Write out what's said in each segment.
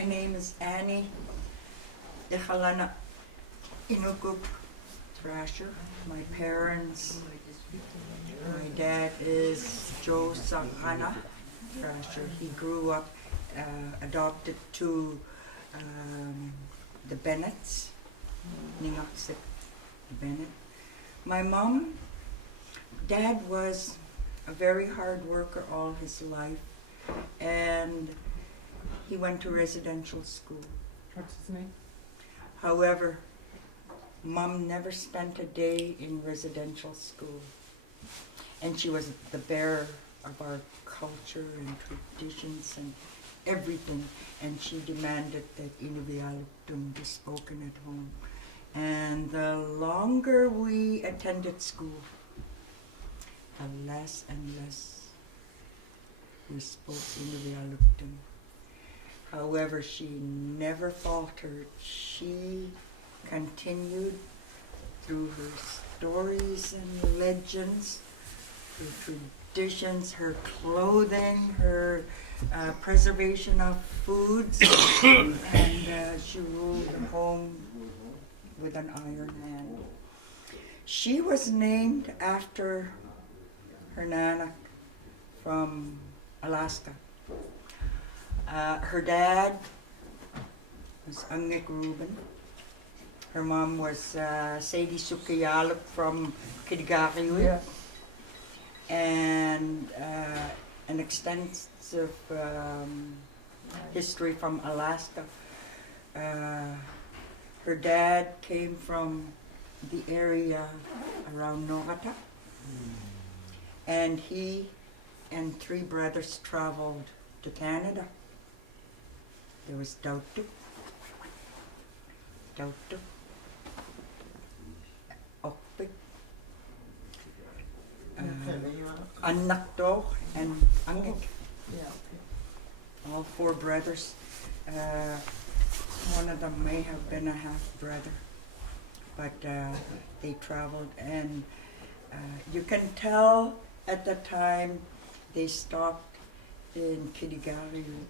My name is Annie Ichalana Inuvik Thrasher. My parents, my dad is Joe Sahana Thrasher. He grew up adopted to the Bennetts, Ningaksik Bennett. My mom, dad was a very hard worker all his life, and he went to residential school. What's his name? However, Mom never spent a day in residential school, and she was the bearer of our culture and traditions and everything, and she demanded that Inuvialuit be spoken at home. And the longer we attended school, the less and less we spoke Inuvialuit. However, she never faltered. She continued through her stories and legends, her traditions, her clothing, her preservation of foods, and she ruled the home with an iron hand. She was named after her nana from Alaska. Her dad was Inuvik Reuben. Her mom was Siliuyaq from Inuvialuit, Yeah. and an extensive history from Alaska. Her dad came from the area around Norata, and he and three brothers traveled to Canada. There was Dautuk, Okpik, Annakdo, and Angik. Yeah. All four brothers. One of them may have been a half brother, but they traveled, and you can tell at the time they stopped in Inuvialuit.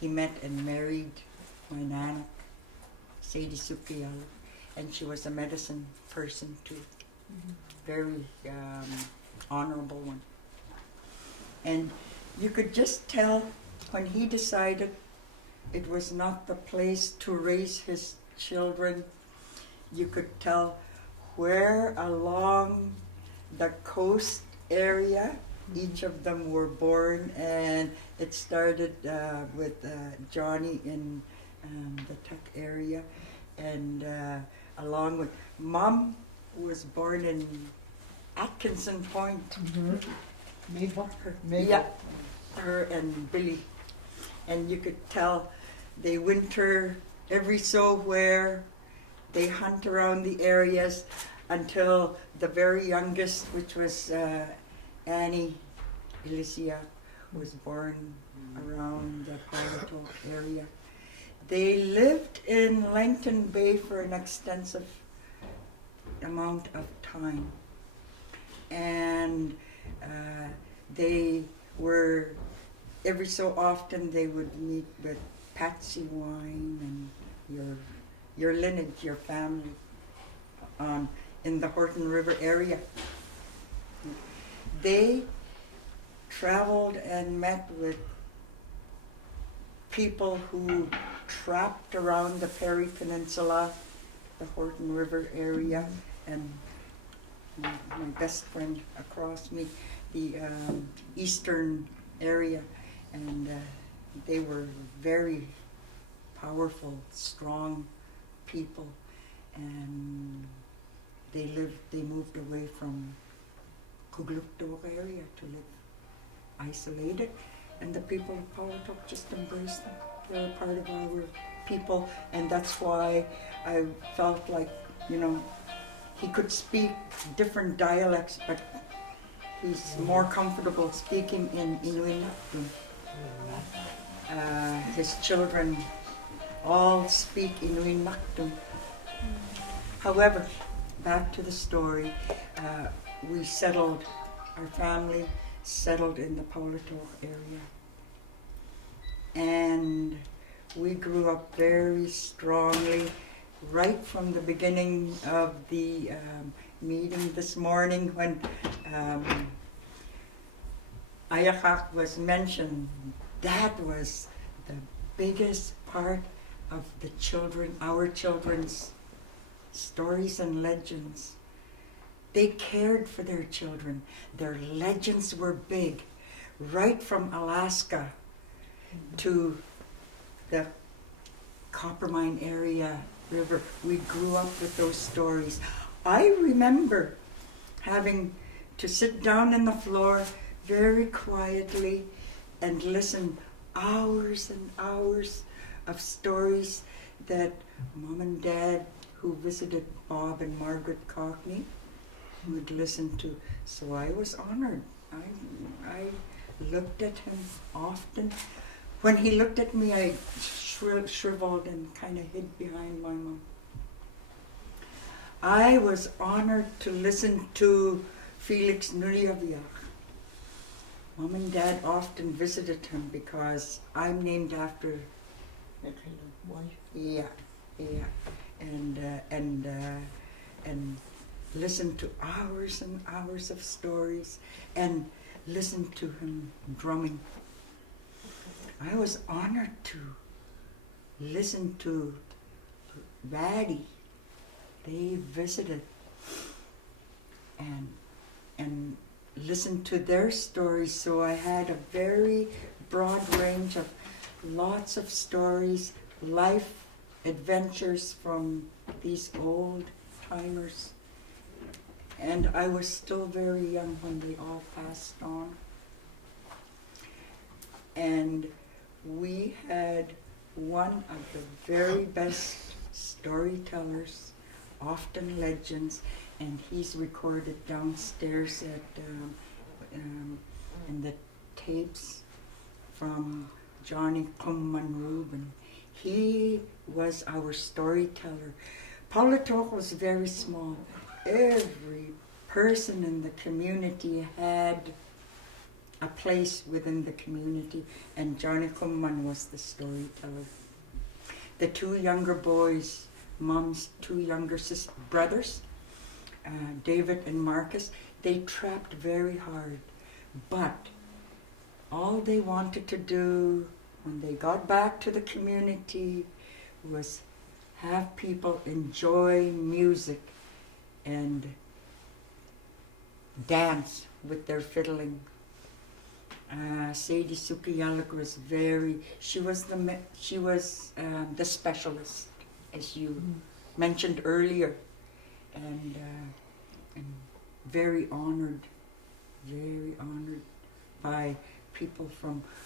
He met and married my nana, Siliuyaq, and she was a medicine person too. Very honorable one. And you could just tell when he decided it was not the place to raise his children, you could tell where along the coast area each of them were born, and it started with Johnny in the Tuck area, and along with Mom, who was born in Atkinson Point. Mabel. Yeah, her and Billy, and you could tell they winter every so where. They hunt around the areas until the very youngest, which was Annie Elysia, was born around the Palato area. They lived in Langton Bay for an extensive amount of time, and they were, every so often they would meet with Patsy Wine and your lineage, your family, in the Horton River area. They traveled and met with people who trapped around the Perry Peninsula, the Horton River area, and my best friend across me, the eastern area, and they were very powerful, strong people, and they moved away from Kugluktok area to live isolated, and the people of Palatok just embraced them. They were part of our people, and that's why I felt like, he could speak different dialects, but he's more comfortable speaking in Inuit. His children all speak Inuit. However, back to the story, our family settled in the Palatok area. And grew up very strongly right from the beginning of the meeting this morning when Ayakak was mentioned. That was the biggest part of the children, our children's stories and legends. They cared for their children. Their legends were big, right from Alaska to the Coppermine area river. We grew up with those stories. I remember having to sit down on the floor very quietly and listen hours and hours of stories that Mom and Dad, who visited Bob and Margaret Cockney, would listen to. So I was honored. I looked at him often. When he looked at me, I shriveled and kind of hid behind my mom. I was honored to listen to Felix Inuvialuit. Mom and Dad often visited him because I'm named after That kind of wife. yeah, and listen to hours and hours of stories and listen to him drumming. I was honored to listen to Ratty. They visited and listened to their stories, so I had a very broad range of lots of stories, life adventures from these old timers. And I was still very young when they all passed on. And we had one of the very best storytellers, often legends, and he's recorded downstairs at in the tapes from Johnny Kumman Rubin. He was our storyteller. Paulitok was very small. Every person in the community had a place within the community, and Johnny Kumman was the storyteller. The two younger boys, Mom's two younger brothers, David and Marcus, they trapped very hard, but all they wanted to do when they got back to the community was have people enjoy music and dance with their fiddling. Sadie Sukiyaluk was she was the specialist, as you mentioned earlier, and very honored by people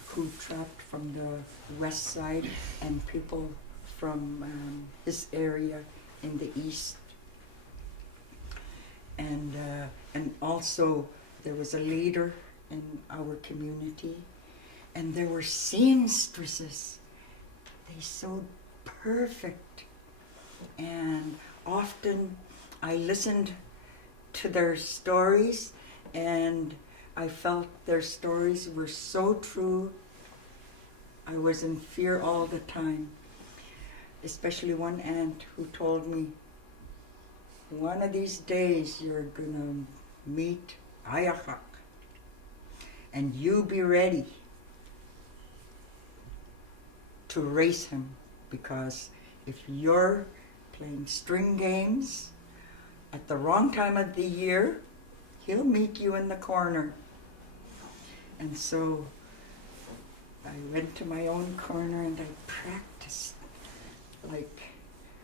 who trapped from the west side and people from his area in the east. And also there was a leader in our community, and there were seamstresses. They sewed perfect, and often I listened to their stories, and I felt their stories were so true. I was in fear all the time, especially one aunt who told me, one of these days you're gonna meet Ayakak, and you be ready to race him, because if you're playing string games at the wrong time of the year, he'll meet you in the corner. And so I went to my own corner and I practiced like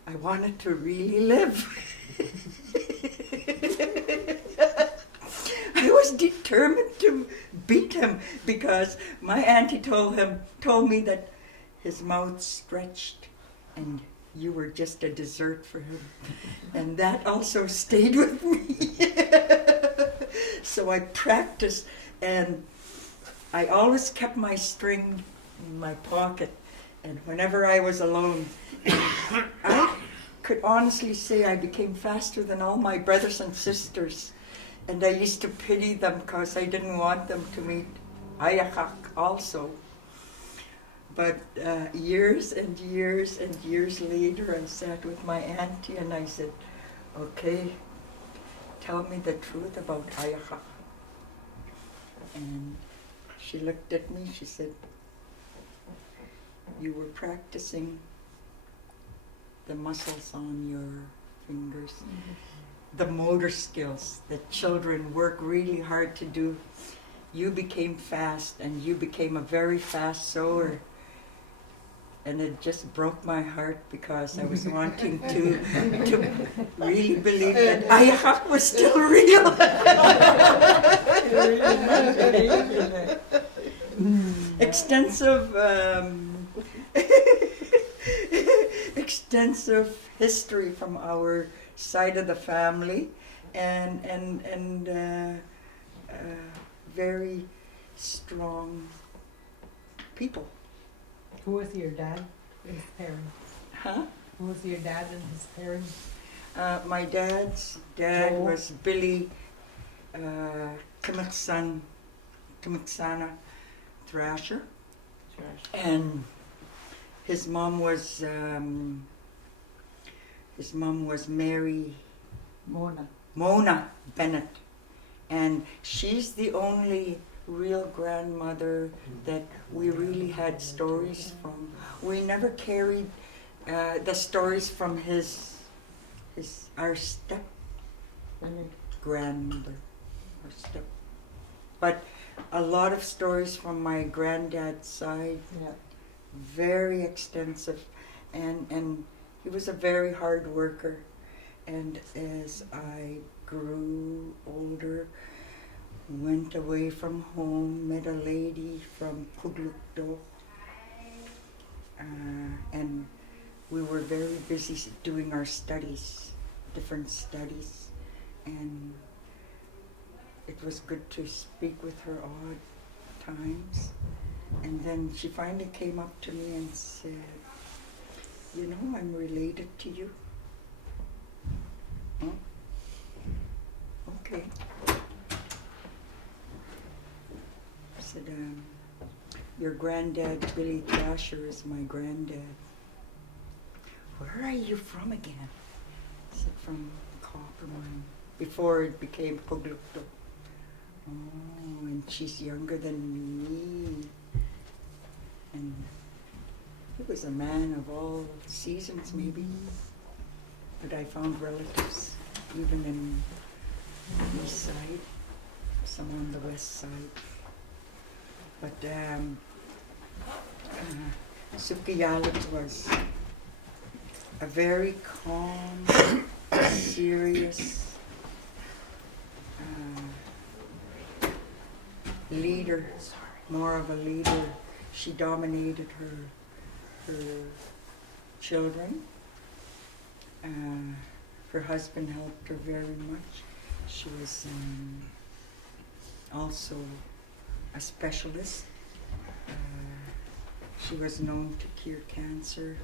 I wanted to really live. I was determined to beat him because my auntie told me that his mouth stretched and you were just a dessert for him. And that also stayed with me. So I practiced, and I always kept my string in my pocket. And whenever I was alone, I could honestly say I became faster than all my brothers and sisters. And I used to pity them because I didn't want them to meet Ayakak also. But years and years and years later, I sat with my auntie and I said, okay, tell me the truth about Ayaha. And she looked at me, she said, you were practicing the muscles on your fingers, the motor skills that children work really hard to do. You became fast and you became a very fast sewer. And it just broke my heart because I was wanting to really believe that Ayaha was still real. Extensive extensive history from our side of the family, and very strong people. Who was your dad and his parents? Huh? Who was your dad and his parents? My dad's dad Joel. was Billy Timiksana Thrasher, and his mom was Mary Mona Bennett, and she's the only real grandmother that we really had stories from. We never carried the stories from our step grandmother, but a lot of stories from my granddad's side. Yeah. Very extensive, and he was a very hard worker. And as I grew older, went away from home, met a lady from Puglukdo, and we were very busy doing our studies, different studies, and it was good to speak with her odd times. And then she finally came up to me and said, you know, I'm related to you. Huh? Okay. I said, your granddad, Billy Thrasher, is my granddad. Where are you from again? I said, from Copper Mine, before it became Puglukto. Oh, and she's younger than me. And he was a man of all seasons, maybe. But I found relatives, even in the east side, some on the west side. But Inuvialuit was a very calm, serious leader, more of a leader. She dominated her children. Her husband helped her very much. She was also a specialist. She was known to cure cancer.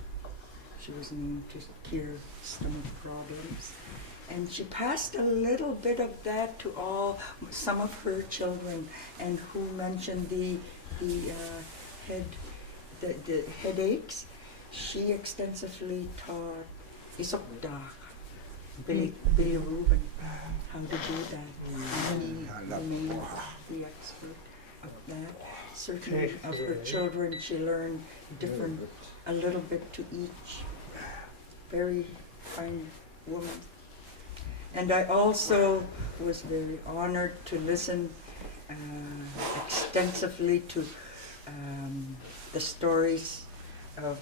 She was known to cure stomach problems. And she passed a little bit of that to some of her children. And who mentioned the headaches? She extensively taught Isokdak, Billy Rubin, how to do that. And he remained the expert of that. Certainly of her children, she learned a little bit to each. Very fine woman. And I also was very honored to listen extensively to the stories of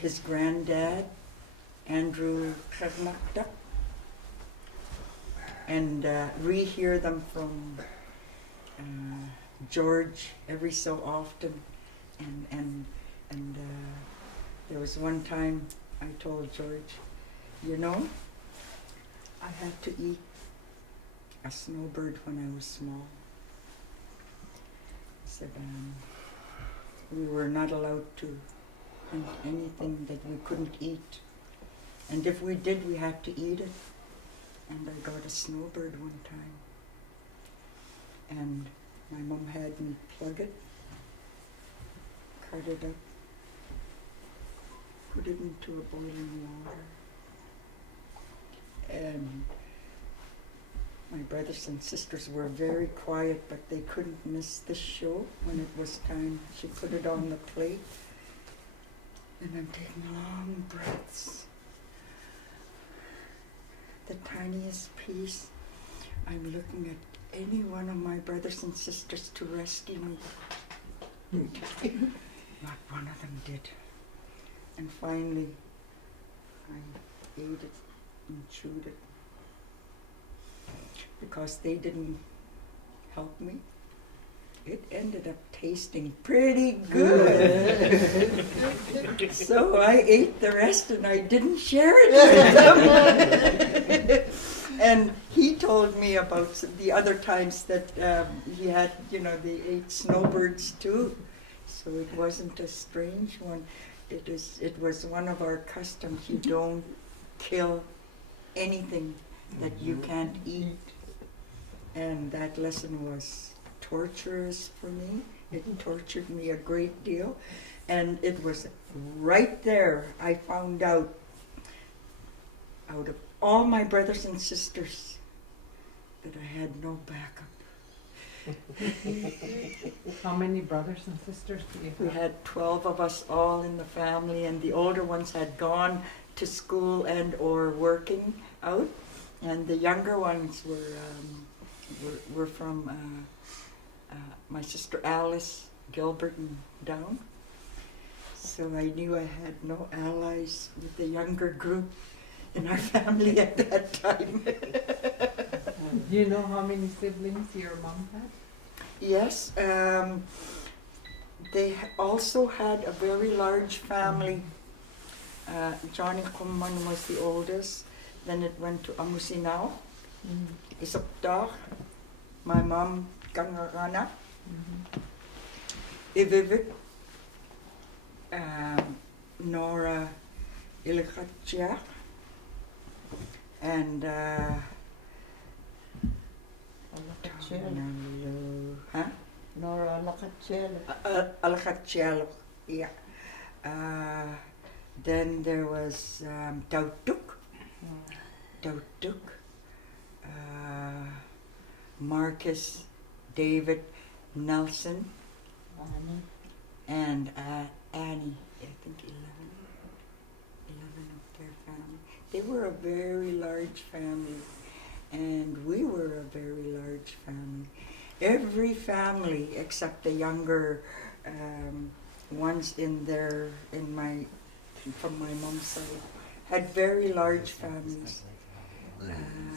his granddad, Andrew Karnakda, and rehear them from George every so often. And there was one time I told George, you know, I had to eat a snowbird when I was small. I said, we were not allowed to hunt anything that we couldn't eat. And if we did, we had to eat it. And I got a snowbird one time. And my mom had me plug it, cut it up, put it into a boiling water. And my brothers and sisters were very quiet, but they couldn't miss the show. When it was time, she put it on the plate. And I'm taking long breaths. The tiniest piece. I'm looking at any one of my brothers and sisters to rescue me. Not one of them did. And finally, I ate it and chewed it. Because they didn't help me, it ended up tasting pretty good. So I ate the rest and I didn't share it with them. And he told me about the other times that he had, they ate snowbirds too. So it wasn't a strange one. It was one of our customs. You don't kill anything that you can't eat. And that lesson was torturous for me. It tortured me a great deal. And it was right there I found out of all my brothers and sisters that I had no backup. How many brothers and sisters do you have? We had 12 of us all in the family, and the older ones had gone to school and or working out, and the younger ones were from my sister Alice, Gilbert, and down. So I knew I had no allies with the younger group in our family at that time. Do you know how many siblings your mom had? Yes, they also had a very large family. Johnny Kumman was the oldest. Then it went to Amusinao, Isaptar, my mom Kangarana, Inuvik, Nora Ilikatjak, and Nora Lakachel. Alakatjalo, yeah. Then there was Tautuk, Marcus, David, Nelson, and Annie. I think 11 of their family. They were a very large family, and we were a very large family. Every family except the younger ones from my mom's side had very large families.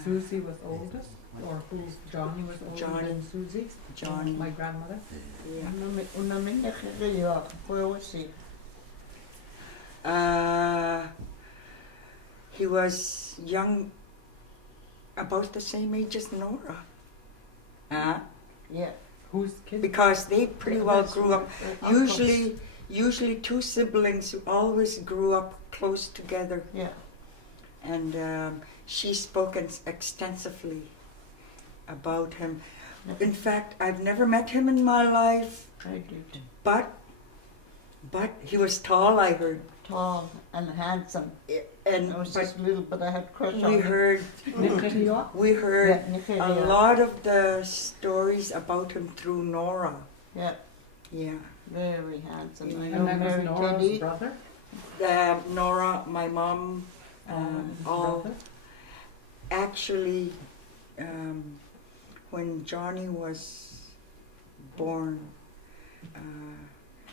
Susie was oldest, or who? Johnny was older Johnny. than Susie? Johnny. My grandmother? Yeah. Where was he? He was young, about the same age as Nora. Yeah. Whose kid? Because they pretty well grew up. Usually two siblings who always grew up close together. Yeah. And she spoke extensively about him. In fact, I've never met him in my life, I did. but he was tall, I heard. Tall and handsome. And I was but just little, but I had crush on we him. heard Yeah, a lot of the stories about him through Nora. Yeah, Yeah. very handsome. I And know that was Mary Nora's Teddy. brother? Nora, my mom, all. Brother? Actually, when Johnny was born,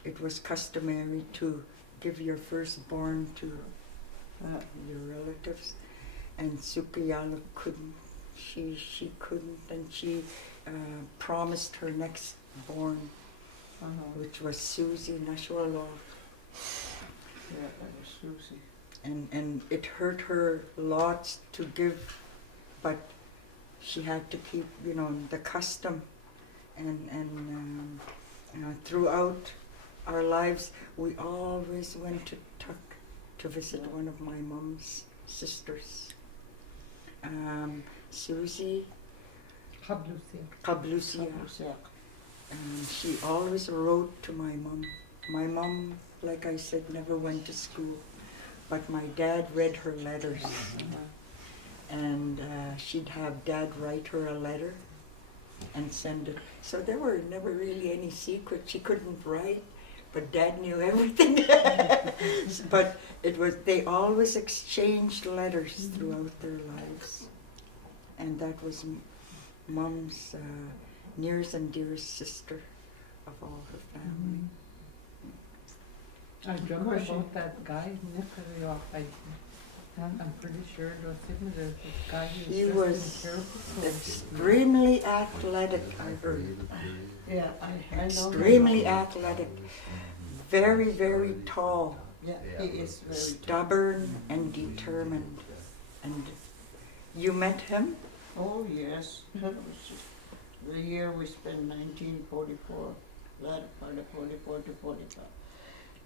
it was customary to give your firstborn to your relatives, and Siliuyaq couldn't. She couldn't, and she promised her next born, which was Susie Nashwalov. Yeah, that was Susie. And it hurt her lots to give, but she had to keep, the custom, and throughout our lives, we always went to Tuk to visit one of my mom's sisters. Susie Kablusia. She always wrote to my mom. My mom, like I said, never went to school. but my dad read her letters, Uh-huh. and she'd have Dad write her a letter and send it. So there were never really any secrets. She couldn't write, but Dad knew everything. But it was, they always exchanged letters throughout their lives, and that was Mom's nearest and dearest sister of all her family. I dreamt course about that guy, Inuvialuit. I'm pretty sure it was him, this guy who He was was just in terrible extremely athletic, I heard. Yeah, I know. Extremely athletic. Very, very tall. Yeah, he is very. Stubborn and determined. And you met him? Oh, yes. That was just the year we spent 1944, latter part of 44 to 45.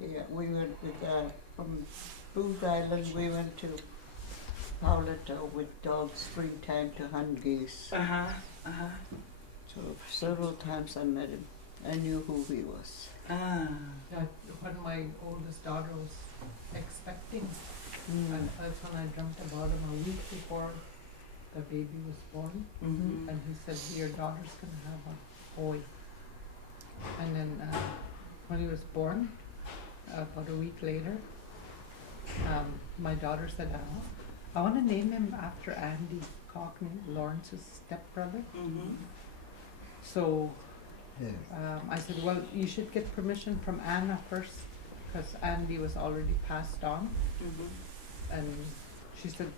Yeah, we went with, from Booth Island, we went to Paulato with dogs springtime to hunt geese. So several times I met him. I knew who he was. Yeah, when my oldest daughter was expecting, and that's when I dreamt about him a week before the baby was born. Mm-hmm. And he said, your daughter's gonna have a boy. And then when he was born, about a week later, my daughter said, I want to name him after Andy Cockney, Lawrence's stepbrother. Mm-hmm. So I said, well, you should get permission from Anna first, because Andy was already passed on. Mm-hmm. And she said,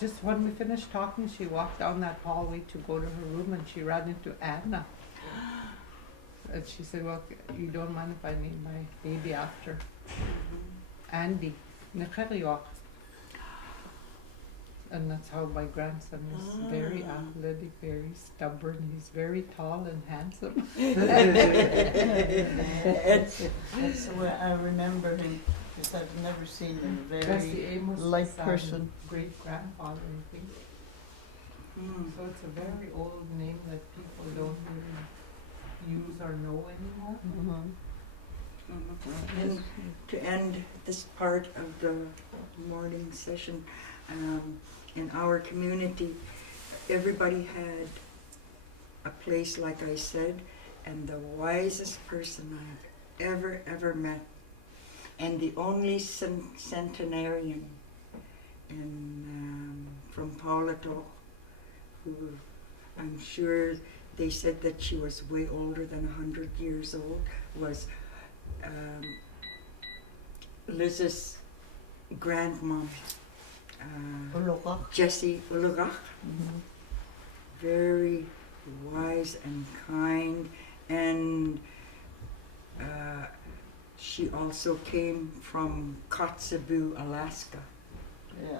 just when we finished talking, she walked down that hallway to go to her room, and she ran into Anna. And she said, well, you don't mind if I name my baby after Andy Inuvialuit. And that's how my grandson is very athletic, very stubborn. He's very tall and handsome. That's the way I remember him, because I've never seen him That's the very Amos like person. great grandfather, I think. Mm. So it's a very old name that people don't really use or know anymore. Mm-hmm. And to end this part of the morning session, in our community, everybody had a place, like I said, and the wisest person I've ever met, and the only centenarian from Paulato, who I'm sure they said that she was way older than 100 years old, was Liz's grandmom, Jessie Siliuyaq. Very wise and kind, and she also came from Kotzebue, Alaska. Yeah,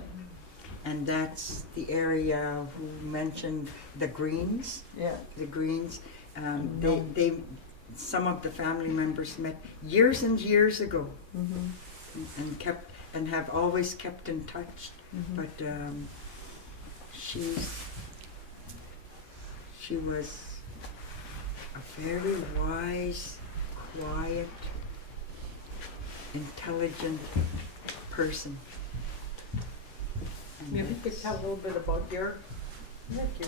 And that's the area who mentioned the Greens. yeah. The Greens. No. They some of the family members met years and years ago, Mm-hmm. and have always kept in touch. Mm-hmm. But she was a very wise, quiet, intelligent person. And Maybe you could that's- tell a little bit about your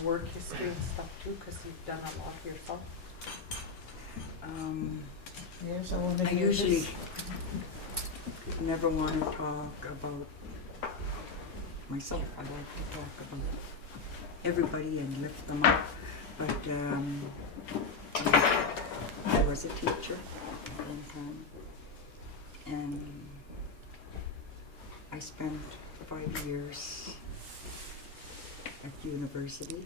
work history and stuff too, because you've done a lot yourself. Yes, I want to I hear usually this. never want to talk about myself. I like to talk about everybody and lift them up. But I was a teacher at one time, and I spent 5 years at university.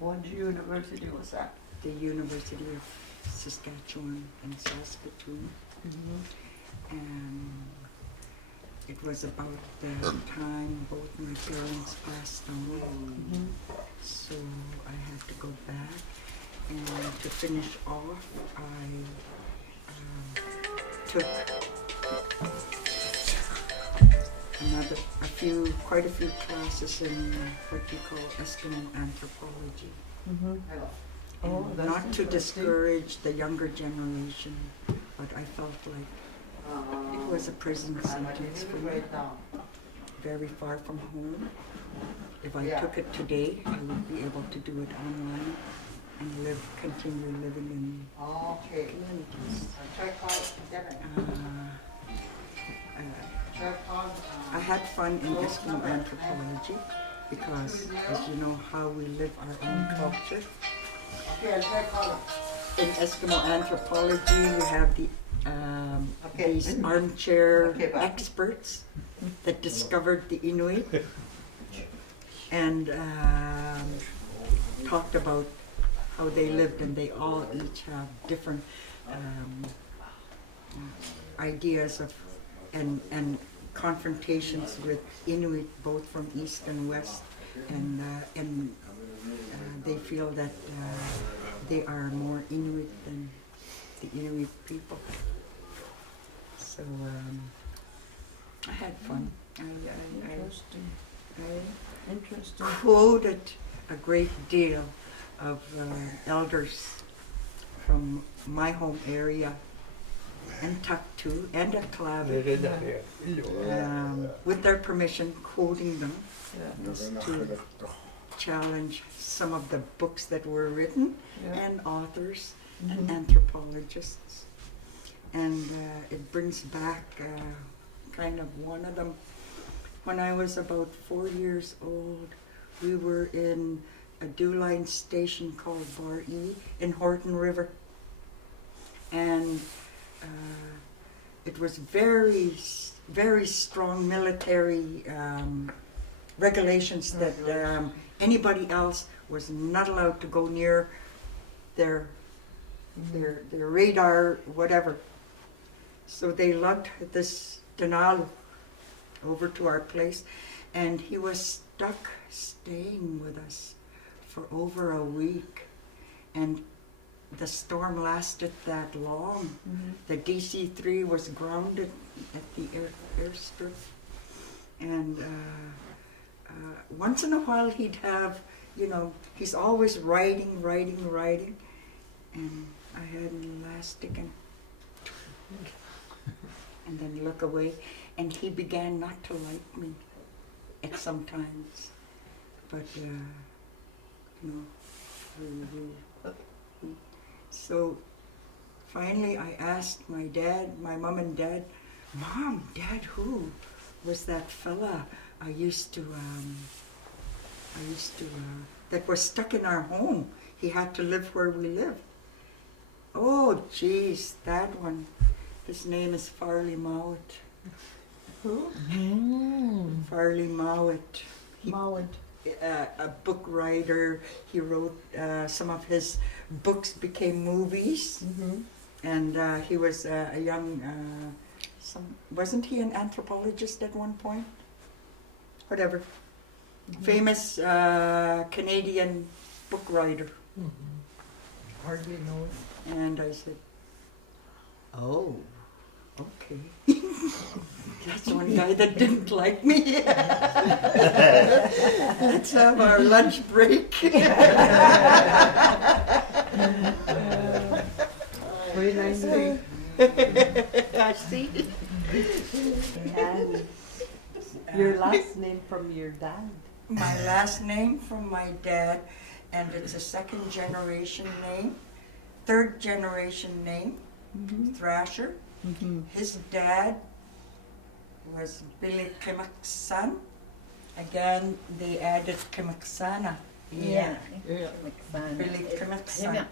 What university was that? The University of Saskatchewan in Saskatoon. And it was about the time both my parents passed on, so I had to go back. And to finish off, I took quite a few classes in what you call Eskimo anthropology. Oh, And that's not to interesting. discourage the younger generation, but I felt like was a prison sentence for me, very far from home. If I took it today, I would be able to do it online and continue living in communities. I had fun in Eskimo anthropology because, as you know, how we live our own culture. In Eskimo anthropology, you have these armchair experts that discovered the Inuit and talked about how they lived, and they all each have different ideas of and confrontations with Inuit, both from east and west, and they feel that they are more Inuit than the Inuit people. So I had fun. Interesting. Quoted a great deal of elders from my home area, and Taktu and Aklavi, with their permission, quoting them just to challenge some of the books that were written, and authors and anthropologists. And it brings back kind of one of them. When I was about 4 years old, we were in a dew-line station called Bar E in Horton River. And it was very, very strong military regulations that anybody else was not allowed to go near their radar, whatever. So they lugged this Denal over to our place, and he was stuck staying with us for over a week. And the storm lasted that long. The DC-3 was grounded at the airstrip, and once in a while he'd have, he's always writing, and I had an elastic and then look away, and he began not to like me at some times, but so finally I asked my mom and dad, Mom, Dad, who was that fella I used to that was stuck in our home? He had to live where we lived. Oh, geez, that one. His name is Farley Mowat. Who? Farley Mowat. Mowat. A book writer. He wrote some of his books became movies, and he was a young. Wasn't he an anthropologist at one point? Whatever. Famous Canadian book writer. Hardly know it. And I said, oh, okay. That's one guy that didn't like me. Let's have our lunch break. Very nice. I see. And your last name from your dad? My last name from my dad, and it's a second generation name, third generation name, Thrasher. His dad was Billy Kimmock's son. Again, they added Kimmocksana. Yeah. Billy Kimmock's son.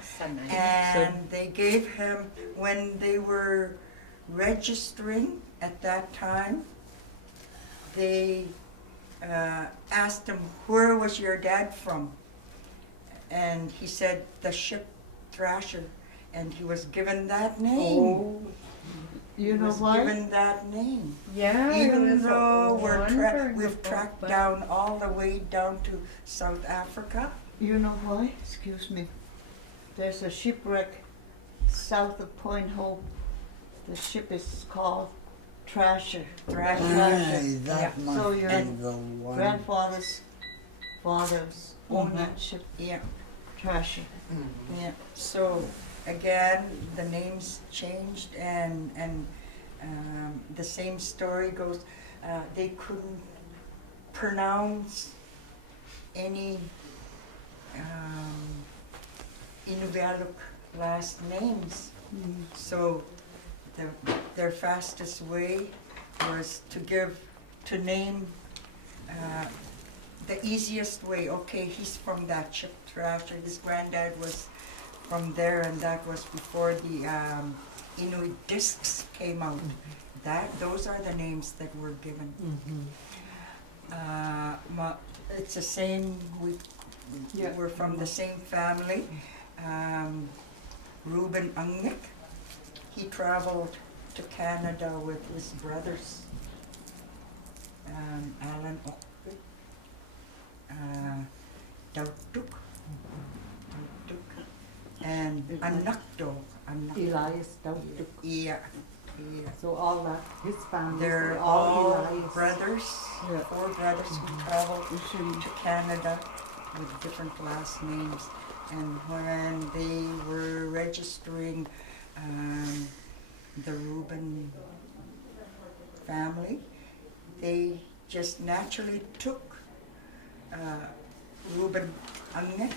And they gave him, when they were registering at that time, they asked him, where was your dad from? And he said, the ship Thrasher. And he was given that name. Oh, you know why? Given that name. Yeah. Even though we've tracked down all the way down to South Africa. You know why? Excuse me. There's a shipwreck south of Point Hope. The ship is called Thrasher. That Yeah. must So be your the one. grandfather's fathers owned that ship, Yeah. Thrasher. Yeah. So again, the names changed, and The same story goes, they couldn't pronounce any Inuvialuit last names. So their fastest way was to name the easiest way. Okay, he's from that ship, Thrasher. His granddad was from there, and that was before the Inuit discs came out. Those are the names that were given. It's the same. We're from the same family. Reuben Angnik. He traveled to Canada with his brothers. Alan Okpik, Dautuk, and Anakdo. Elias Dautuk. Yeah. So all that, his family, They're all Elias. brothers, Yeah. 4 brothers who traveled to Canada with different last names. And when they were registering the Reuben family, they just naturally took Reuben Angnek,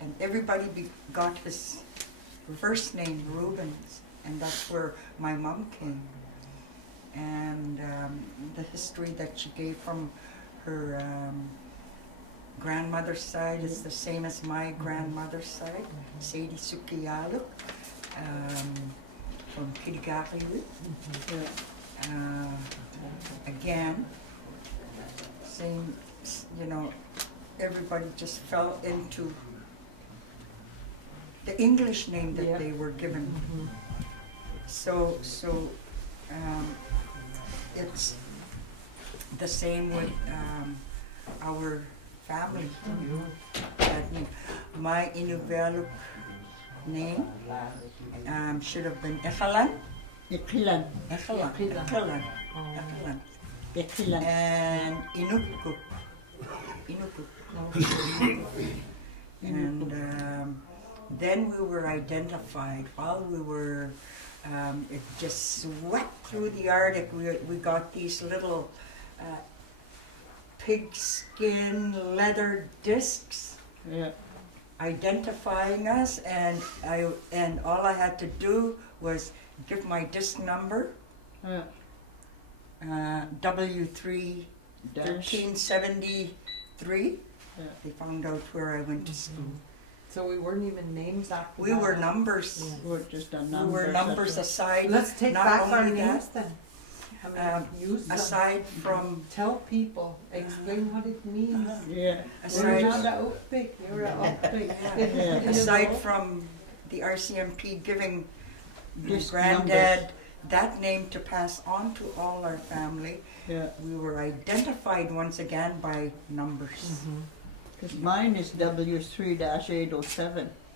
and everybody got his first name, Reubens, and that's where my mom came. And the history that she gave from her grandmother's side is the same as my grandmother's side, Sadie Sukiyalu, from Inuvialuit. Again, same, everybody just fell into the English name that they were given. So it's the same with our family. That name. My Inuvialuit name should have been Echalan. Ekilan. And Inukuk. And then we were identified while we were, it just swept through the Arctic. We got these little pigskin leather discs identifying us, and all I had to do was give my disc number, W3 1373. They found out where I went to school. So we weren't even names after We that. were numbers. We're just a We number. were numbers aside. Let's take not back our only names that, then. I mean, use them. aside from Tell people, explain what it means. Yeah. aside You're not a Okpik, you're a Okpik. Yeah. aside from the RCMP giving my Just granddad that name to pass on to all our family, Yeah. we were identified once again by numbers. Because mine is W3-807.